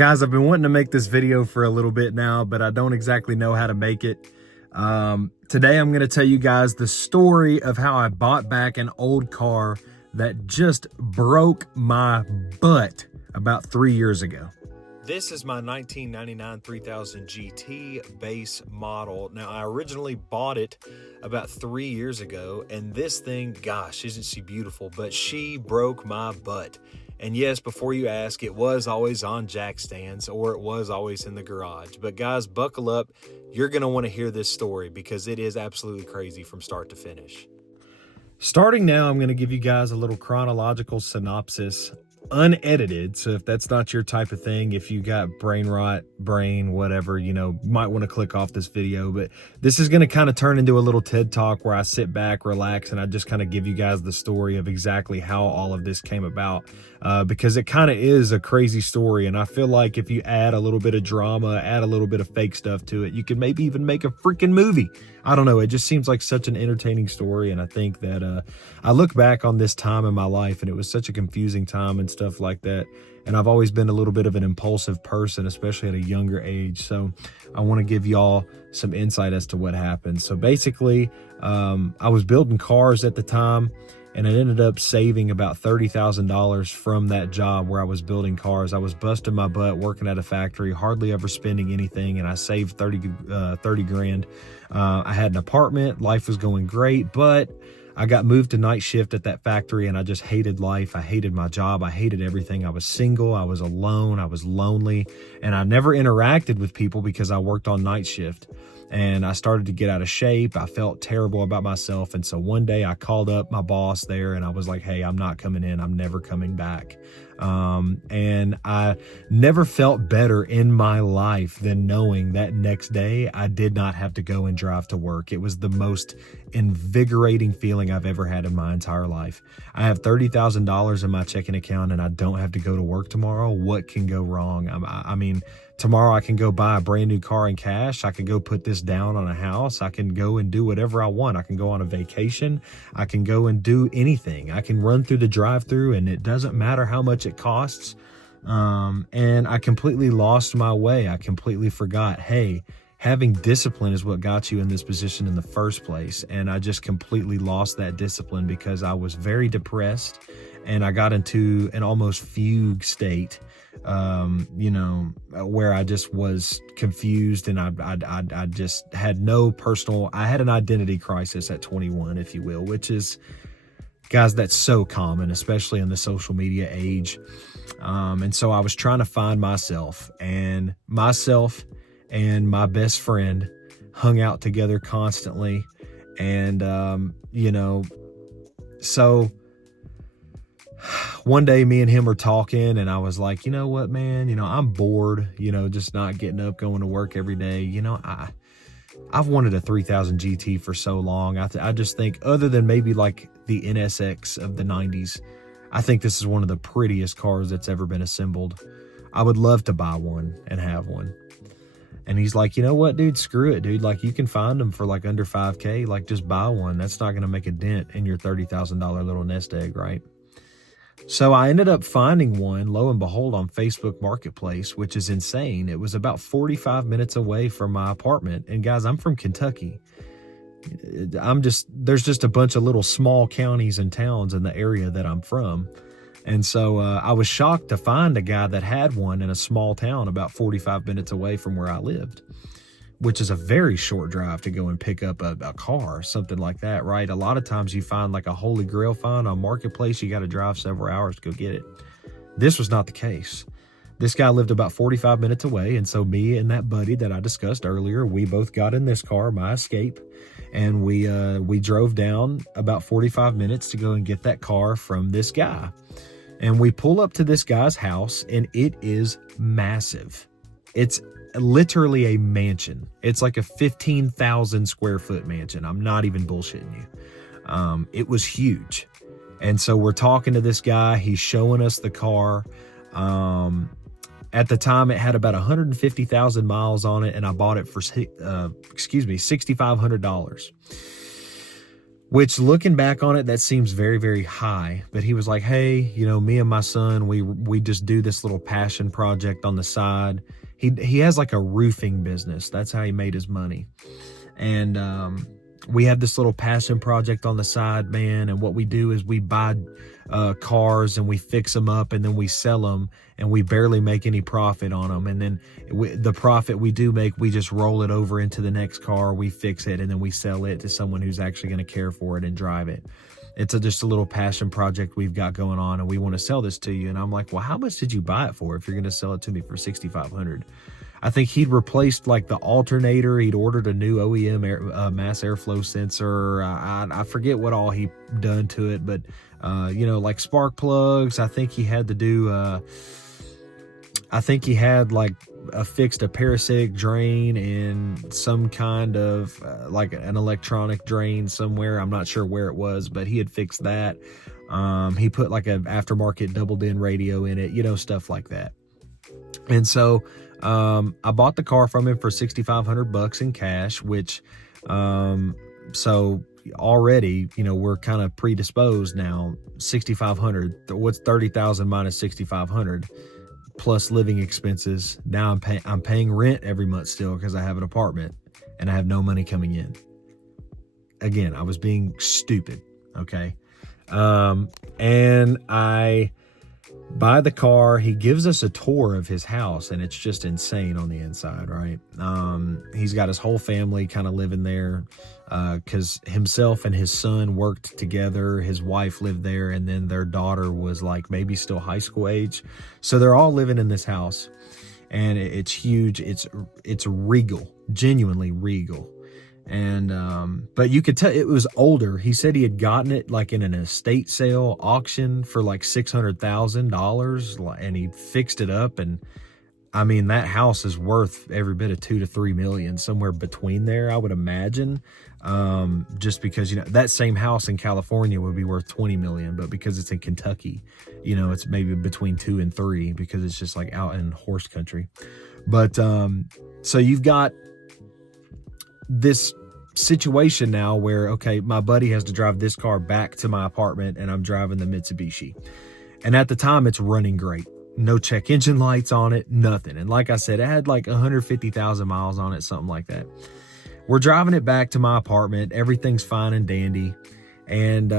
Guys, I've been wanting to make this video for a little bit now, but I don't exactly know how to make it. Today, I'm going to tell you guys the story of how I bought back an old car that just broke my butt about 3 years ago. This is my 1999 3000 GT base model. Now, I originally bought it about 3 years ago, and this thing, gosh, isn't she beautiful? But she broke my butt. And yes, before you ask, it was always on jack stands or it was always in the garage. But guys, buckle up. You're going to want to hear this story because it is absolutely crazy from start to finish. Starting now, I'm going to give you guys a little chronological synopsis, unedited. So if that's not your type of thing, if you got brain rot, whatever, might want to click off this video. But this is going to kind of turn into a little TED Talk where I sit back, relax, and I just kind of give you guys the story of exactly how all of this came about. Because it kind of is a crazy story. And I feel like if you add a little bit of drama, add a little bit of fake stuff to it, you can maybe even make a freaking movie. I don't know. It just seems like such an entertaining story. And I think that I look back on this time in my life and it was such a confusing time and stuff like that. And I've always been a little bit of an impulsive person, especially at a younger age. So I want to give y'all some insight as to what happened. So basically, I was building cars at the time, and I ended up saving about $30,000 from that job where I was building cars. I was busting my butt working at a factory, hardly ever spending anything, and I saved 30 grand. I had an apartment, life was going great, but I got moved to night shift at that factory, and I just hated life. I hated my job. I hated everything. I was single. I was alone. I was lonely, and I never interacted with people because I worked on night shift. And I started to get out of shape. I felt terrible about myself. And so one day I called up my boss there and I was like, hey, I'm not coming in. I'm never coming back. And I never felt better in my life than knowing that next day I did not have to go and drive to work. It was the most invigorating feeling I've ever had in my entire life. I have $30,000 in my checking account and I don't have to go to work tomorrow. What can go wrong? I mean, tomorrow I can go buy a brand new car in cash. I can go put this down on a house. I can go and do whatever I want. I can go on a vacation. I can go and do anything. I can run through the drive-thru and it doesn't matter how much it costs. And I completely lost my way. I completely forgot, hey, having discipline is what got you in this position in the first place. And I just completely lost that discipline because I was very depressed and I got into an almost fugue state. Where I just was confused and I just had no personal, I had an identity crisis at 21, if you will, which is, guys, that's so common, especially in the social media age. And so I was trying to find myself and my best friend hung out together constantly. And, so one day me and him were talking and I was like, you know what, man, I'm bored, just not getting up, going to work every day. I've wanted a 3000 GT for so long. I just think, other than maybe like the NSX of the 90s, I think this is one of the prettiest cars that's ever been assembled. I would love to buy one and have one. And he's like, you know what, dude, screw it, dude. Like, you can find them for like under 5K. Like, just buy one. That's not going to make a dent in your $30,000 little nest egg, right? So I ended up finding one, lo and behold, on Facebook Marketplace, which is insane. It was about 45 minutes away from my apartment. And guys, I'm from Kentucky. There's just a bunch of little small counties and towns in the area that I'm from. And so I was shocked to find a guy that had one in a small town about 45 minutes away from where I lived, which is a very short drive to go and pick up a car, something like that, right? A lot of times you find like a holy grail find on Marketplace, you got to drive several hours to go get it. This was not the case. This guy lived about 45 minutes away, and so me and that buddy that I discussed earlier, we both got in this car, my Escape, and we drove down about 45 minutes to go and get that car from this guy. And we pull up to this guy's house, and it is massive. It's literally a mansion. It's like a 15,000 square foot mansion. I'm not even bullshitting you. It was huge. And so we're talking to this guy. He's showing us the car. At the time, it had about 150,000 miles on it, and I bought it for, $6,500. which looking back on it, that seems very, very high. But he was like, hey, you know, me and my son, we just do this little passion project on the side. He has like a roofing business. That's how he made his money. And we have this little passion project on the side, man. And what we do is we buy cars and we fix them up and then we sell them, and we barely make any profit on them. And then the profit we do make, we just roll it over into the next car, we fix it, and then we sell it to someone who's actually going to care for it and drive it. It's just a little passion project we've got going on, and we want to sell this to you. And I'm like, well, how much did you buy it for if you're going to sell it to me for $6,500? I think he'd replaced like the alternator. He'd ordered a new OEM mass airflow sensor. I forget what all he done to it, but you know, like spark plugs. I think he had to do. I think he had like fixed a parasitic drain in some kind of like an electronic drain somewhere. I'm not sure where it was, but he had fixed that. He put like an aftermarket double-din radio in it, you know, stuff like that. And so I bought the car from him for $6,500 in cash, which so already, you know, we're kind of predisposed now. 6,500, what's 30,000 minus 6,500 plus living expenses. Now I'm paying rent every month still because I have an apartment and I have no money coming in. Again, I was being stupid. Okay. And I buy the car. He gives us a tour of his house, and it's just insane on the inside, right? He's got his whole family kind of living there because himself and his son worked together. His wife lived there, and then their daughter was like maybe still high school age. So they're all living in this house, and it's huge. It's regal, genuinely regal. And but you could tell it was older. He said he had gotten it like in an estate sale auction for like $600,000, and he fixed it up. And I mean, that house is worth every bit of $2 to $3 million, somewhere between there, I would imagine. Just because, you know, that same house in California would be worth 20 million, but because it's in Kentucky, you know, it's maybe between 2 and 3 because it's just like out in horse country. But so you've got this situation now where, okay, my buddy has to drive this car back to my apartment and I'm driving the Mitsubishi. And at the time it's running great. No check engine lights on it, nothing. And like I said, it had like 150,000 miles on it, something like that. We're driving it back to my apartment. Everything's fine and dandy. And,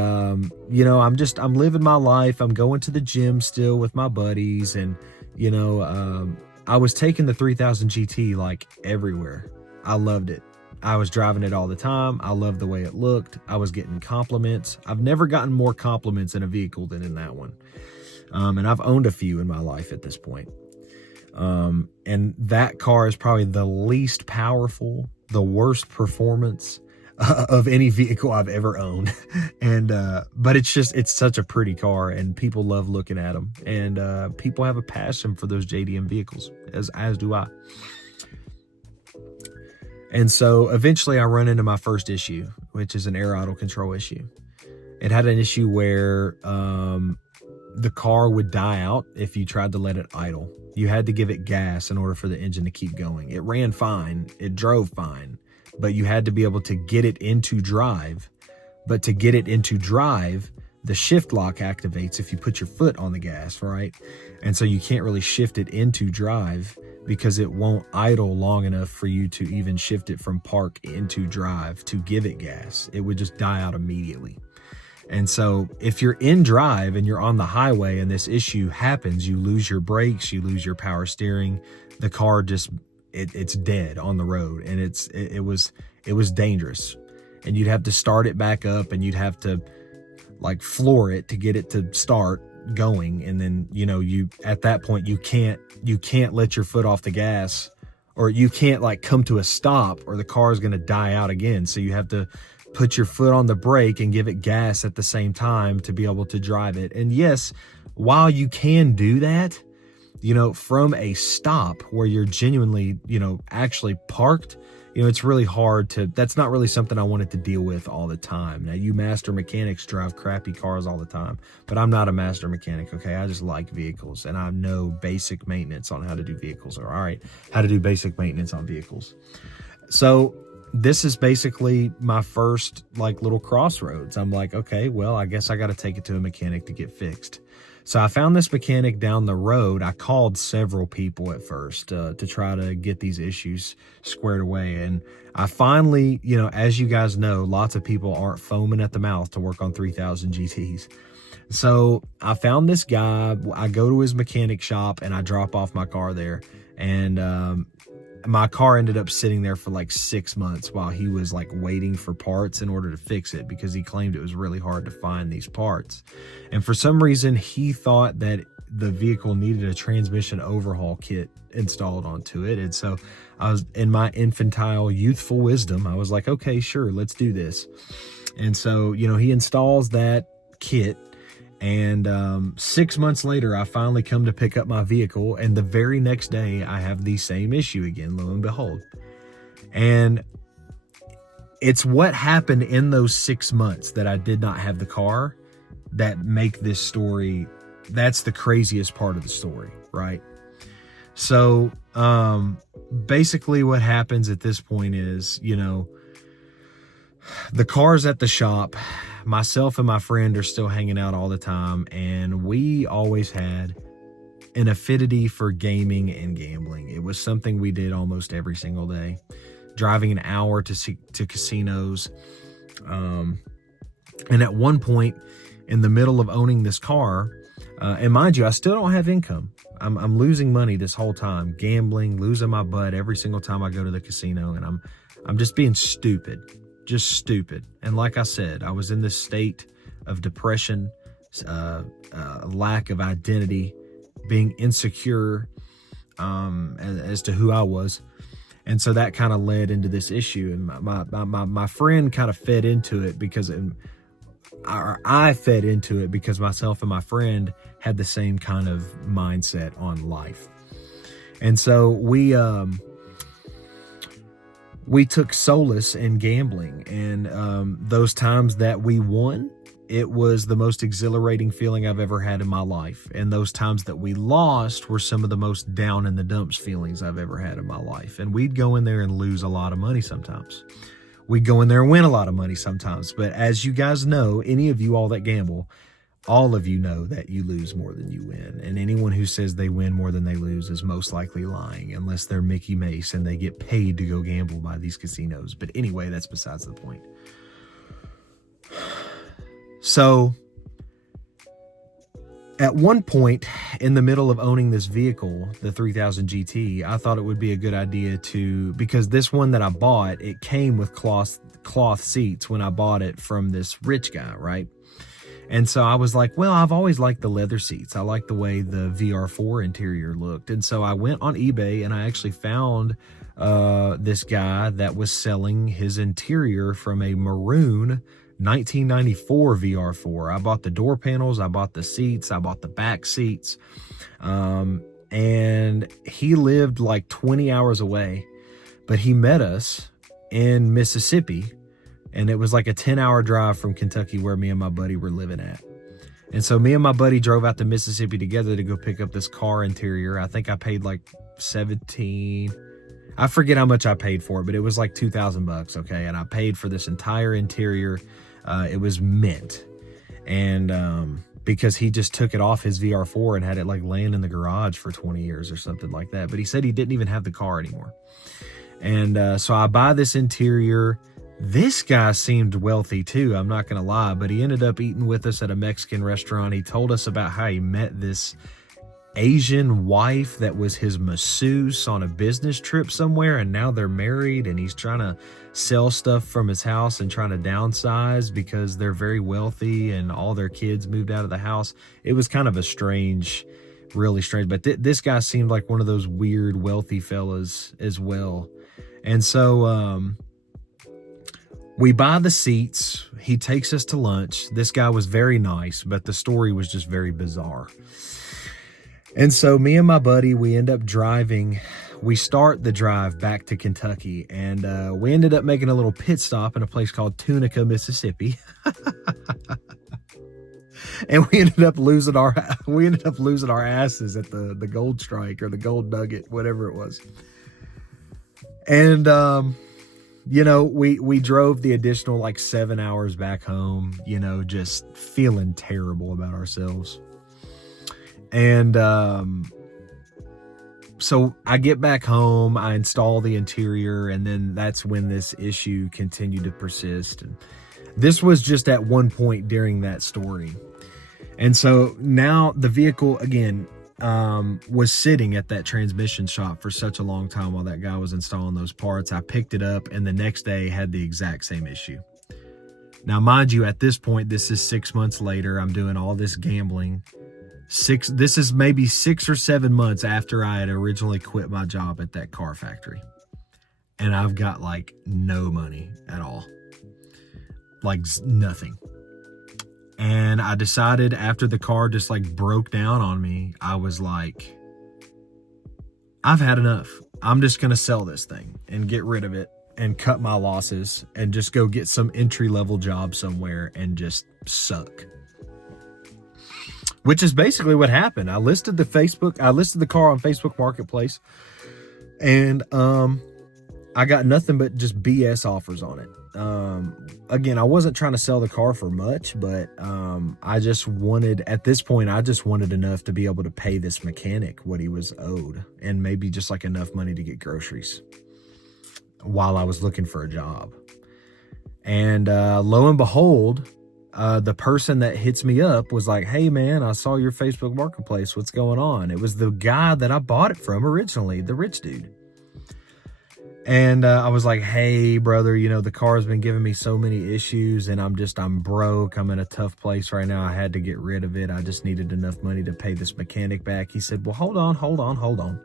you know, I'm living my life. I'm going to the gym still with my buddies. And, you know, I was taking the 3000 GT like everywhere. I loved it. I was driving it all the time. I loved the way it looked. I was getting compliments. I've never gotten more compliments in a vehicle than in that one. And I've owned a few in my life at this point. And that car is probably the least powerful, the worst performance of any vehicle I've ever owned. And, but it's such a pretty car, and people love looking at them. And, people have a passion for those JDM vehicles, as do I. And so eventually I run into my first issue, which is an air idle control issue. It had an issue where the car would die out if you tried to let it idle. You had to give it gas in order for the engine to keep going. It ran fine. It drove fine. But you had to be able to get it into drive. But to get it into drive, the shift lock activates if you put your foot on the gas, right? And so you can't really shift it into drive because it won't idle long enough for you to even shift it from park into drive to give it gas. It would just die out immediately. And so if you're in drive and you're on the highway and this issue happens, you lose your brakes, you lose your power steering, the car just, it's dead on the road. And it was dangerous. And you'd have to start it back up, and you'd have to like floor it to get it to start going. And then, you know, at that point you can't let your foot off the gas, or you can't like come to a stop, or the car is going to die out again. So you have to put your foot on the brake and give it gas at the same time to be able to drive it. And yes, while you can do that, you know, from a stop where you're genuinely, you know, actually parked, you know, it's really hard that's not really something I wanted to deal with all the time. Now, you master mechanics drive crappy cars all the time, but I'm not a master mechanic, okay? I just like vehicles, and I know basic maintenance on how to do vehicles, or all right, how to do basic maintenance on vehicles. So this is basically my first like little crossroads. I'm like, okay, well, I guess I got to take it to a mechanic to get fixed. So I found this mechanic down the road. I called several people at first to try to get these issues squared away. And I finally, you know, as you guys know, lots of people aren't foaming at the mouth to work on 3000 GTs. So I found this guy. I go to his mechanic shop and I drop off my car there. And my car ended up sitting there for like 6 months while he was like waiting for parts in order to fix it, because he claimed it was really hard to find these parts. And for some reason, he thought that the vehicle needed a transmission overhaul kit installed onto it. And so I was, in my infantile, youthful wisdom, I was like, okay, sure, let's do this. And so, you know, he installs that kit. And 6 months later, I finally come to pick up my vehicle. And the very next day, I have the same issue again, lo and behold. And it's what happened in those 6 months that I did not have the car that make this story, that's the craziest part of the story, right? So basically what happens at this point is, you know, the car's at the shop. Myself and my friend are still hanging out all the time, and we always had an affinity for gaming and gambling. It was something we did almost every single day, driving an hour to casinos. And at one point in the middle of owning this car, and mind you, I still don't have income. I'm losing money this whole time, gambling, losing my butt every single time I go to the casino, and I'm just being stupid. Just stupid. And like I said, I was in this state of depression, lack of identity, being insecure as to who I was. And so that kind of led into this issue. And my friend kind of fed into it because I fed into it because myself and my friend had the same kind of mindset on life. And so we took solace in gambling, and those times that we won, it was the most exhilarating feeling I've ever had in my life. And those times that we lost were some of the most down in the dumps feelings I've ever had in my life. And we'd go in there and lose a lot of money sometimes. We'd go in there and win a lot of money sometimes. But as you guys know, any of you all that gamble, all of you know that you lose more than you win. And anyone who says they win more than they lose is most likely lying, unless they're Mickey Mace and they get paid to go gamble by these casinos. But anyway, that's besides the point. So at one point in the middle of owning this vehicle, the 3000 GT, I thought it would be a good idea because this one that I bought, it came with cloth seats when I bought it from this rich guy, right? And so I was like, well, I've always liked the leather seats. I like the way the VR4 interior looked. And so I went on eBay and I actually found this guy that was selling his interior from a maroon 1994 VR4. I bought the door panels, I bought the seats, I bought the back seats. And he lived like 20 hours away, but he met us in Mississippi. And it was like a 10-hour drive from Kentucky where me and my buddy were living at. And so me and my buddy drove out to Mississippi together to go pick up this car interior. I think I paid like $17. I forget how much I paid for it, but it was like $2,000, okay? And I paid for this entire interior. It was mint. And because he just took it off his VR4 and had it like laying in the garage for 20 years or something like that. But he said he didn't even have the car anymore. And so I buy this interior. This guy seemed wealthy too, I'm not going to lie, but he ended up eating with us at a Mexican restaurant. He told us about how he met this Asian wife that was his masseuse on a business trip somewhere, and now they're married, and he's trying to sell stuff from his house and trying to downsize because they're very wealthy and all their kids moved out of the house. It was kind of a strange, really strange, but this guy seemed like one of those weird wealthy fellas as well. And so we buy the seats. He takes us to lunch. This guy was very nice, but the story was just very bizarre. And so me and my buddy, we end up driving. We start the drive back to Kentucky, and we ended up making a little pit stop in a place called Tunica, Mississippi. And we ended up losing our asses at the Gold Strike or the Gold Nugget, whatever it was. And you know, we drove the additional like 7 hours back home, you know, just feeling terrible about ourselves. And so I get back home, I install the interior, and then that's when this issue continued to persist. And this was just at one point during that story. And so now the vehicle, again, was sitting at that transmission shop for such a long time while that guy was installing those parts. I picked it up, and the next day had the exact same issue. Now, mind you, at this point, this is 6 months later. I'm doing all this gambling. This is maybe 6 or 7 months after I had originally quit my job at that car factory. And I've got like no money at all. Like nothing. And I decided after the car just like broke down on me, I was like, I've had enough. I'm just going to sell this thing and get rid of it and cut my losses and just go get some entry-level job somewhere and just suck. Which is basically what happened. I listed the car on Facebook Marketplace, and I got nothing but just BS offers on it. Again, I wasn't trying to sell the car for much, but I just wanted, at this point, I just wanted enough to be able to pay this mechanic what he was owed, and maybe just like enough money to get groceries while I was looking for a job. And lo and behold, the person that hits me up was like, hey man, I saw your Facebook Marketplace. What's going on? It was the guy that I bought it from originally, the rich dude. And I was like, hey brother, you know, the car's been giving me so many issues and I'm broke. I'm in a tough place right now. I had to get rid of it. I just needed enough money to pay this mechanic back. He said, well, hold on.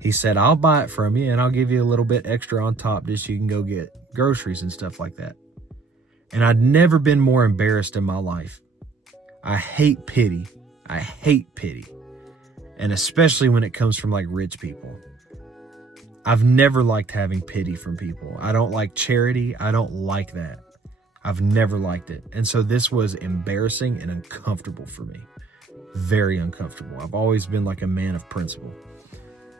He said, I'll buy it from you and I'll give you a little bit extra on top just so you can go get groceries and stuff like that. And I'd never been more embarrassed in my life. I hate pity. And especially when it comes from like rich people. I've never liked having pity from people. I don't like charity. I don't like that. I've never liked it. And so this was embarrassing and uncomfortable for me. Very uncomfortable. I've always been like a man of principle.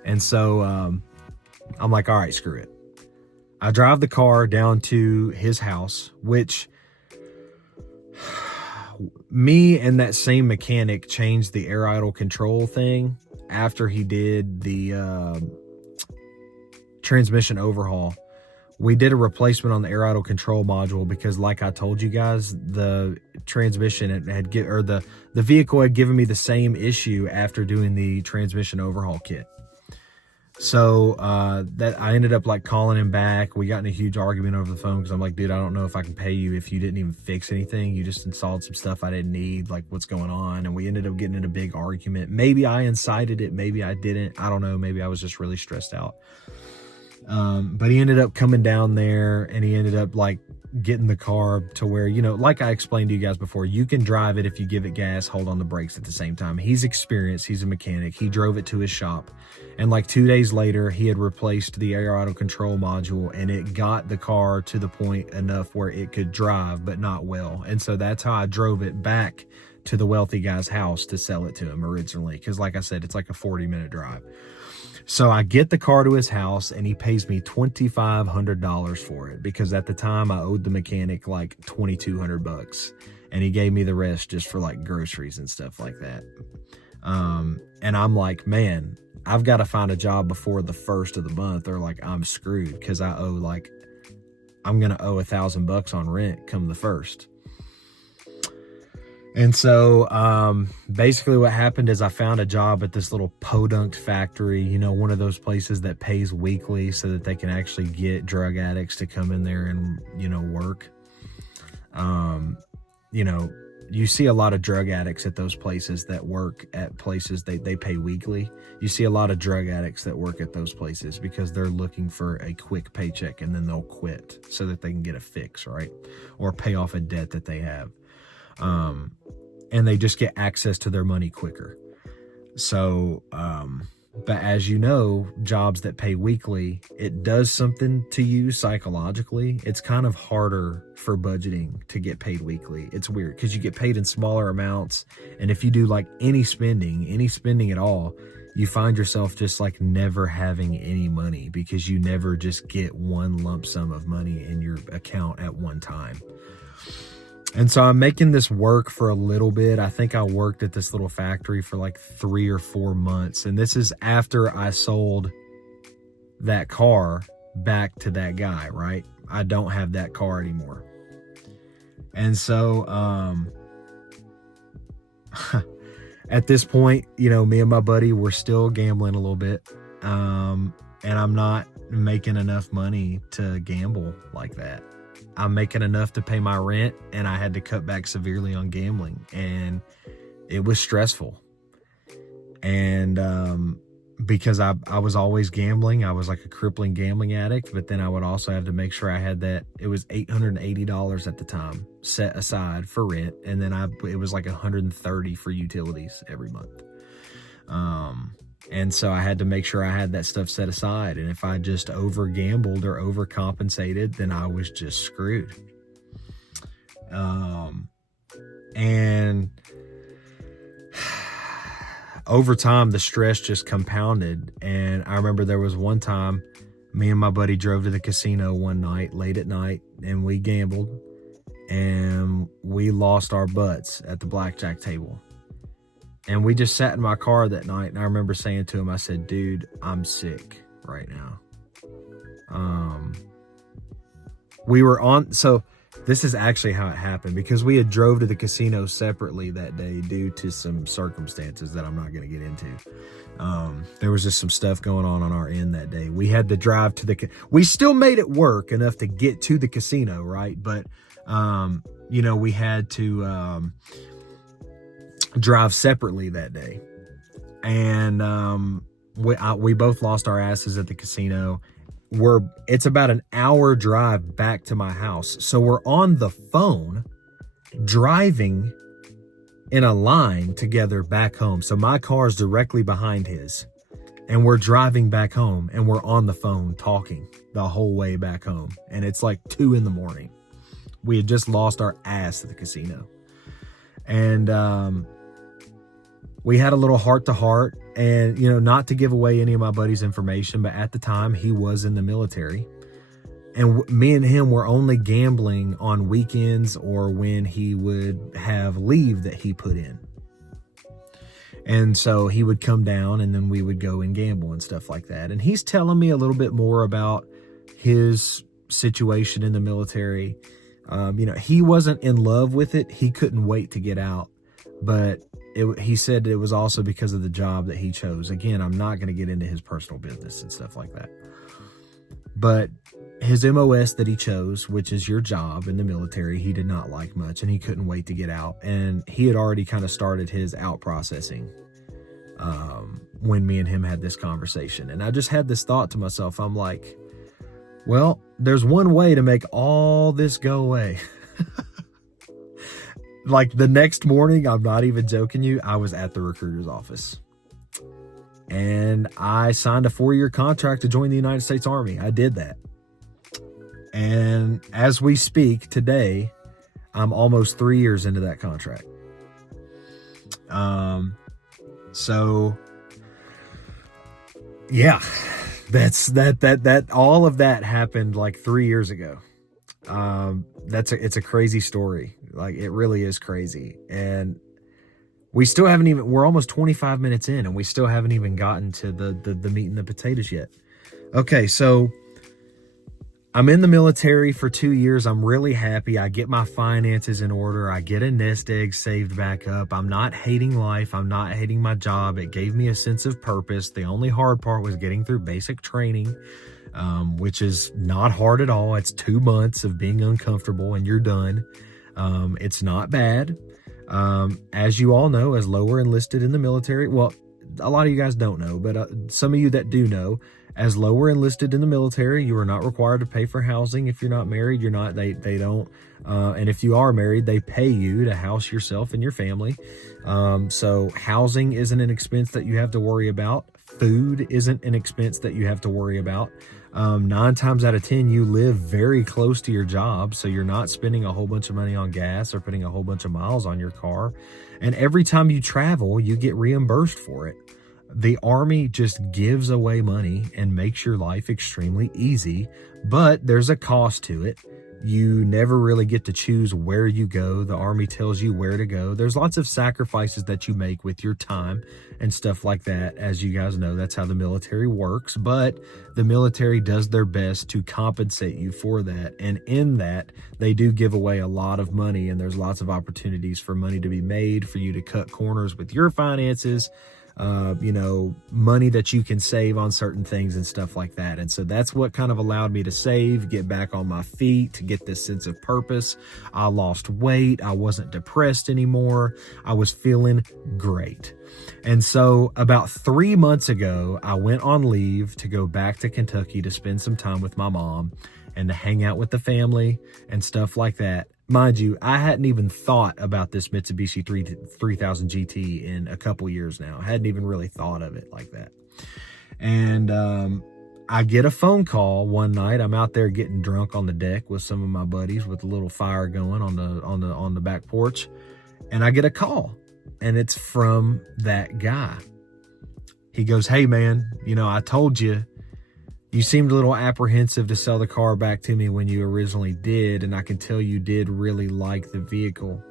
And so I'm like, all right, screw it. I drive the car down to his house, which me and that same mechanic changed the air idle control thing after he did the transmission overhaul. We did a replacement on the air idle control module because, like I told you guys, the transmission the vehicle had given me the same issue after doing the transmission overhaul kit. So that I ended up like calling him back. We got in a huge argument over the phone because I'm like, dude, I don't know if I can pay you if you didn't even fix anything. You just installed some stuff I didn't need. Like, what's going on? And we ended up getting in a big argument. Maybe I incited it. Maybe I didn't. I don't know. Maybe I was just really stressed out. But he ended up coming down there and he ended up like getting the car to where, you know, like I explained to you guys before, you can drive it if you give it gas, hold on the brakes at the same time. He's experienced. He's a mechanic. He drove it to his shop. And like 2 days later, he had replaced the air idle control module and it got the car to the point enough where it could drive, but not well. And so that's how I drove it back to the wealthy guy's house to sell it to him originally. Cause like I said, it's like a 40-minute drive. So I get the car to his house and he pays me $2,500 for it because at the time I owed the mechanic like $2,200 and he gave me the rest just for like groceries and stuff like that. And I'm like, man, I've got to find a job before the first of the month or like I'm screwed because I'm going to owe $1,000 on rent come the first. And so basically what happened is I found a job at this little podunk factory, you know, one of those places that pays weekly so that they can actually get drug addicts to come in there and, you know, work. You know, you see a lot of drug addicts at those places that work at places they pay weekly. You see a lot of drug addicts that work at those places because they're looking for a quick paycheck and then they'll quit so that they can get a fix, right? Or pay off a debt that they have. And they just get access to their money quicker. So, but as you know, jobs that pay weekly, it does something to you psychologically. It's kind of harder for budgeting to get paid weekly. It's weird because you get paid in smaller amounts. And if you do like any spending at all, you find yourself just like never having any money because you never just get one lump sum of money in your account at one time. And so I'm making this work for a little bit. I think I worked at this little factory for like 3 or 4 months. And this is after I sold that car back to that guy, right? I don't have that car anymore. And so, at this point, you know, me and my buddy were still gambling a little bit. And I'm not making enough money to gamble like that. I'm making enough to pay my rent, and I had to cut back severely on gambling, and it was stressful. And because I was always gambling, I was like a crippling gambling addict, but then I would also have to make sure I had that. It was $880 at the time set aside for rent, and then it was like $130 for utilities every month. And so I had to make sure I had that stuff set aside. And if I just over gambled or overcompensated, then I was just screwed. And over time, the stress just compounded. And I remember there was one time me and my buddy drove to the casino one night, late at night, and we gambled, and we lost our butts at the blackjack table. And we just sat in my car that night, and I remember saying to him, I said, dude, I'm sick right now. So this is actually how it happened, because we had drove to the casino separately that day due to some circumstances that I'm not going to get into. There was just some stuff going on our end that day. We had to drive to we still made it work enough to get to the casino, right? But, you know, we had to, drive separately that day. And we both lost our asses at the casino. It's about an hour drive back to my house. So we're on the phone driving in a line together back home. So my car's directly behind his, and we're driving back home, and we're on the phone talking the whole way back home. And it's like 2 a.m. We had just lost our ass at the casino. And, we had a little heart-to-heart, and, you know, not to give away any of my buddy's information, but at the time he was in the military, and me and him were only gambling on weekends or when he would have leave that he put in. And so he would come down, and then we would go and gamble and stuff like that. And he's telling me a little bit more about his situation in the military. You know, he wasn't in love with it. He couldn't wait to get out, but he said it was also because of the job that he chose. Again, I'm not going to get into his personal business and stuff like that. But his MOS that he chose, which is your job in the military, he did not like much, and he couldn't wait to get out. And he had already kind of started his out processing when me and him had this conversation. And I just had this thought to myself. I'm like, well, there's one way to make all this go away. Like the next morning, I'm not even joking you, I was at the recruiter's office, and I signed a 4-year contract to join the United States Army. I did that. And as we speak today, I'm almost 3 years into that contract. So yeah, that all of that happened like 3 years ago. It's a crazy story. Like, it really is crazy. And we're almost 25 minutes in, and we still haven't even gotten to the meat and the potatoes yet. Okay. So I'm in the military for 2 years. I'm really happy. I get my finances in order. I get a nest egg saved back up. I'm not hating life. I'm not hating my job. It gave me a sense of purpose. The only hard part was getting through basic training, which is not hard at all. It's 2 months of being uncomfortable and you're done. It's not bad. As you all know, as lower enlisted in the military, well, a lot of you guys don't know, but some of you that do know, as lower enlisted in the military, you are not required to pay for housing. If you're not married, they don't. And if you are married, they pay you to house yourself and your family. So housing isn't an expense that you have to worry about. Food isn't an expense that you have to worry about. 9 times out of 10, you live very close to your job, so you're not spending a whole bunch of money on gas or putting a whole bunch of miles on your car. And every time you travel, you get reimbursed for it. The Army just gives away money and makes your life extremely easy, but there's a cost to it. You never really get to choose where you go. The Army tells you where to go. There's lots of sacrifices that you make with your time and stuff like that. As you guys know, that's how the military works, but the military does their best to compensate you for that. And in that, they do give away a lot of money, and there's lots of opportunities for money to be made, for you to cut corners with your finances, money that you can save on certain things and stuff like that. And so that's what kind of allowed me to save, get back on my feet, to get this sense of purpose. I lost weight. I wasn't depressed anymore. I was feeling great. And so about 3 months ago, I went on leave to go back to Kentucky to spend some time with my mom and to hang out with the family and stuff like that. Mind you, I hadn't even thought about this Mitsubishi 3000 GT in a couple years now. I hadn't even really thought of it like that. And I get a phone call one night. I'm out there getting drunk on the deck with some of my buddies with a little fire going on the back porch, and I get a call, and it's from that guy. He goes, "Hey man, I told you. You seemed a little apprehensive to sell the car back to me when you originally did, and I can tell you did really like the vehicle.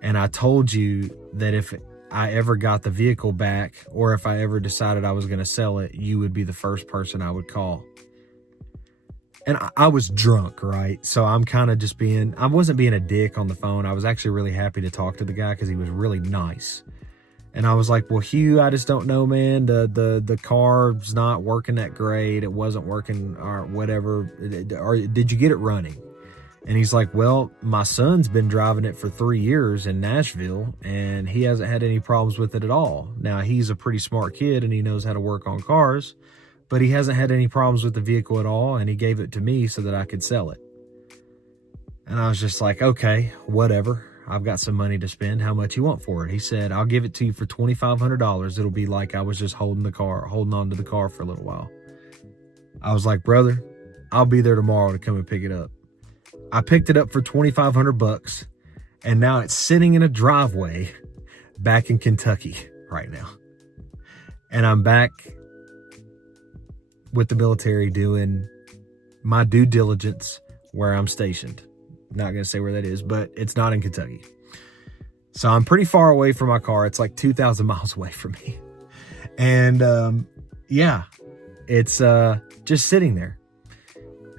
And I told you that if I ever got the vehicle back, or if I ever decided I was going to sell it, you would be the first person I would call." And I was drunk, right? So I'm kind of just I wasn't being a dick on the phone. I was actually really happy to talk to the guy because he was really nice. And I was like, "Well, Hugh, I just don't know, man. The car's not working that great. It wasn't working or whatever. Or did you get it running?" And he's like, "Well, my son's been driving it for 3 years in Nashville, and he hasn't had any problems with it at all. Now, he's a pretty smart kid, and he knows how to work on cars, but he hasn't had any problems with the vehicle at all, and he gave it to me so that I could sell it." And I was just like, "Okay, whatever. I've got some money to spend. How much you want for it?" He said, "I'll give it to you for $2,500. It'll be like I was just holding on to the car for a little while." I was like, "Brother, I'll be there tomorrow to come and pick it up." I picked it up for $2,500, and now it's sitting in a driveway back in Kentucky right now. And I'm back with the military doing my due diligence where I'm stationed. Not going to say where that is, but it's not in Kentucky. So I'm pretty far away from my car. It's like 2,000 miles away from me. And it's just sitting there.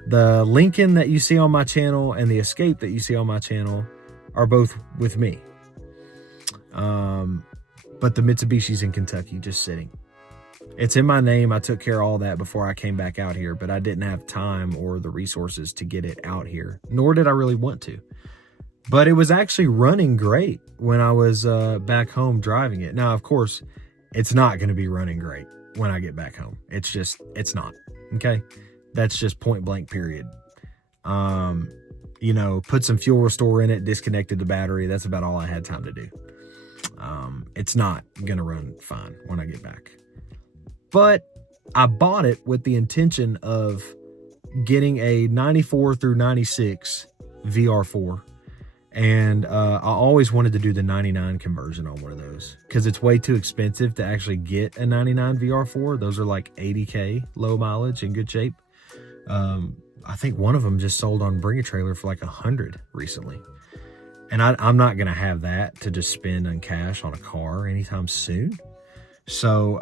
The Lincoln that you see on my channel and the Escape that you see on my channel are both with me. But the Mitsubishi's in Kentucky, just sitting. It's in my name. I took care of all that before I came back out here, but I didn't have time or the resources to get it out here, nor did I really want to. But it was actually running great when I was back home driving it. Now, of course, it's not going to be running great when I get back home. It's not. Okay? That's just point blank, period. Put some fuel restore in it, disconnected the battery. That's about all I had time to do. It's not going to run fine when I get back. But I bought it with the intention of getting a 94 through 96 VR4. And I always wanted to do the 99 conversion on one of those because it's way too expensive to actually get a 99 VR4. Those are like 80K low mileage in good shape. I think one of them just sold on Bring a Trailer for like 100 recently. And I'm not going to have that to just spend on cash on a car anytime soon. So,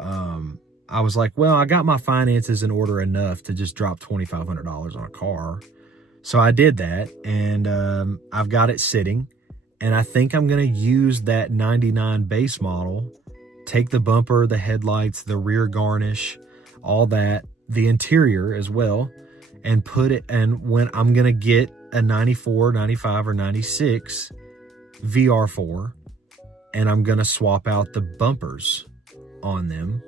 I was like, well, I got my finances in order enough to just drop $2,500 on a car. So I did that, and I've got it sitting, and I think I'm going to use that 99 base model, take the bumper, the headlights, the rear garnish, all that, the interior as well, and put it, and when I'm going to get a 94, 95, or 96 VR4, and I'm going to swap out the bumpers on them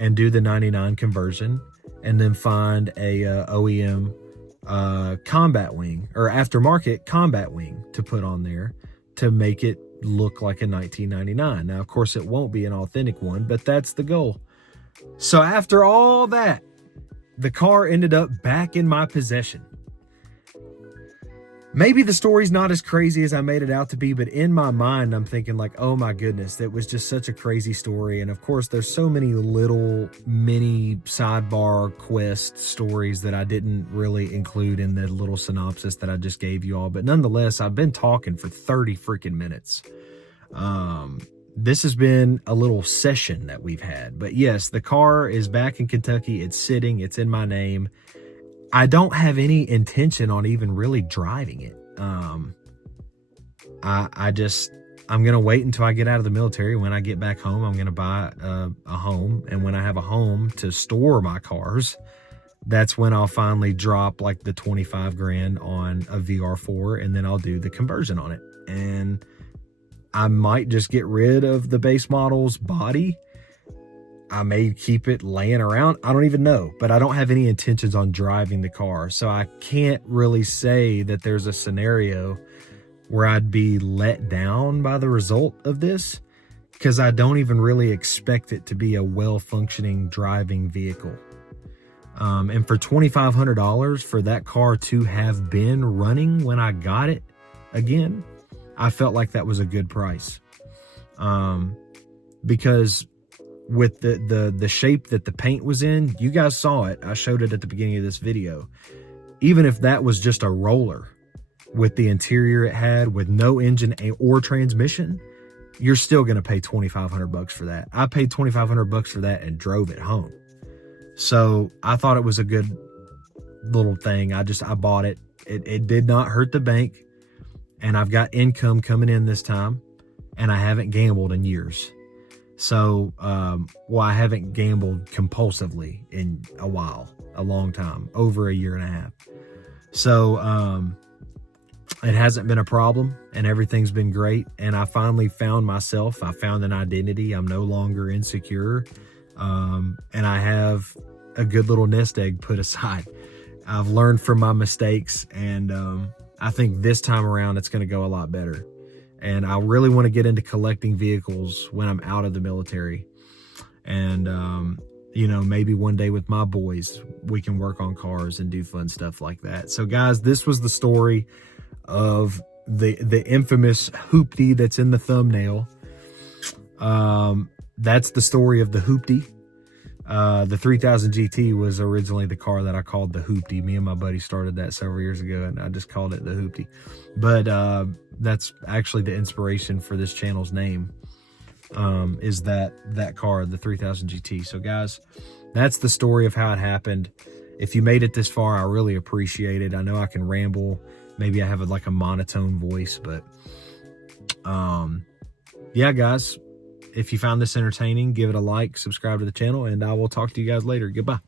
and do the 99 conversion, and then find a OEM combat wing or aftermarket combat wing to put on there to make it look like a 1999. Now, of course, it won't be an authentic one, but that's the goal. So after all that, the car ended up back in my possession. maybe the story's not as crazy as I made it out to be, but in my mind, I'm thinking like, oh my goodness, it was just such a crazy story. And of course, there's so many little mini sidebar quest stories that I didn't really include in the little synopsis that I just gave you all. But nonetheless, I've been talking for 30 freaking minutes. This has been a little session that we've had. But yes, the car is back in Kentucky. It's sitting, it's in my name. I don't have any intention on even really driving it. I'm going to wait until I get out of the military. When I get back home, I'm going to buy a home. And when I have a home to store my cars, that's when I'll finally drop like the 25 grand on a VR4, and then I'll do the conversion on it. And I might just get rid of the base model's body. I may keep it laying around. I don't even know, but I don't have any intentions on driving the car. So I can't really say that there's a scenario where I'd be let down by the result of this, because I don't even really expect it to be a well-functioning driving vehicle. And for $2,500 for that car to have been running when I got it again, I felt like that was a good price. Because with the shape that the paint was in, you guys saw it. I showed it at the beginning of this video. Even if that was just a roller with the interior it had with no engine or transmission, you're still going to pay $2,500 for that. I paid $2,500 for that and drove it home. So I thought it was a good little thing. I bought it. It did not hurt the bank, and I've got income coming in this time, and I haven't gambled in years. So, I haven't gambled compulsively in a long time, over a year and a half. So, it hasn't been a problem, and everything's been great. And I finally found myself. I found an identity. I'm no longer insecure. And I have a good little nest egg put aside. I've learned from my mistakes, and I think this time around it's going to go a lot better. And I really want to get into collecting vehicles when I'm out of the military. And, maybe one day with my boys, we can work on cars and do fun stuff like that. So guys, this was the story of the infamous Hoopty that's in the thumbnail. That's the story of the Hoopty. The 3000 GT was originally the car that I called the Hoopty. Me and my buddy started that several years ago, and I just called it the Hoopty. But that's actually the inspiration for this channel's name, is that car, the 3000 GT. So guys, that's the story of how it happened. If you made it this far, I really appreciate it. I know I can ramble. Maybe I have a monotone voice, but yeah, guys. If you found this entertaining, give it a like, subscribe to the channel, and I will talk to you guys later. Goodbye.